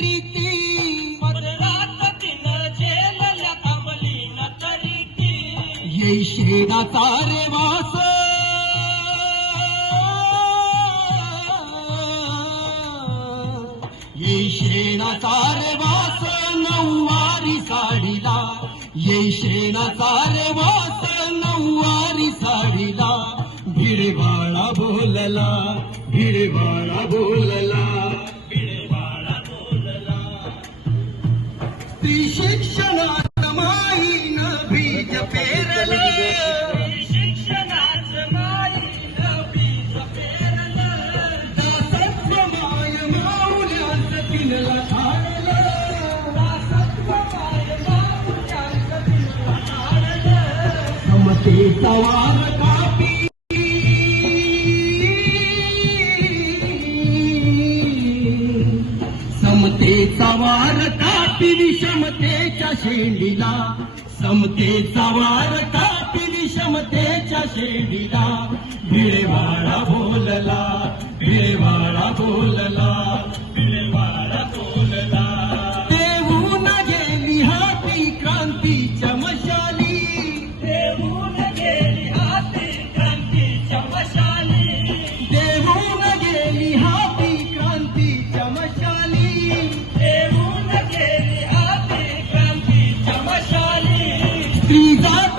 रीती पदरात तिनं झेलल्या थांबली न तरी येई श्रीनाचा रे वास येई श्रेणाचा रे वास नऊवारी साडीला येई श्रेणाचा रे वास नऊवारी साडीला भिडवाळा बोलला भिडवाळा बोलला भिडवाळा बोलला ती शिक्षणात माईन बीज पेरलं शिक्षणाचं माईनं बीज पेरलं दासत्व माय माऊल्यांचं तिनला झाडलं दासत्व माय माऊल्यांचं तिनला झाडलं समतेचा वार कापी समतेचा वार कापी विषमतेच्या शेंडीला समतेचा वार कापी विषमतेच्या शेंडीला भिडवाळा बोलला भिडवाळा बोलला भिडवाळा बोलला देऊन गेली हाती क्रांतीच्या मशाली देऊन गेली हाती क्रांतीच्या मशाली देऊन गेली हाती क्रांतीच्या मशाली देऊन गेली हाती क्रांतीच्या मशाली स्त्री जात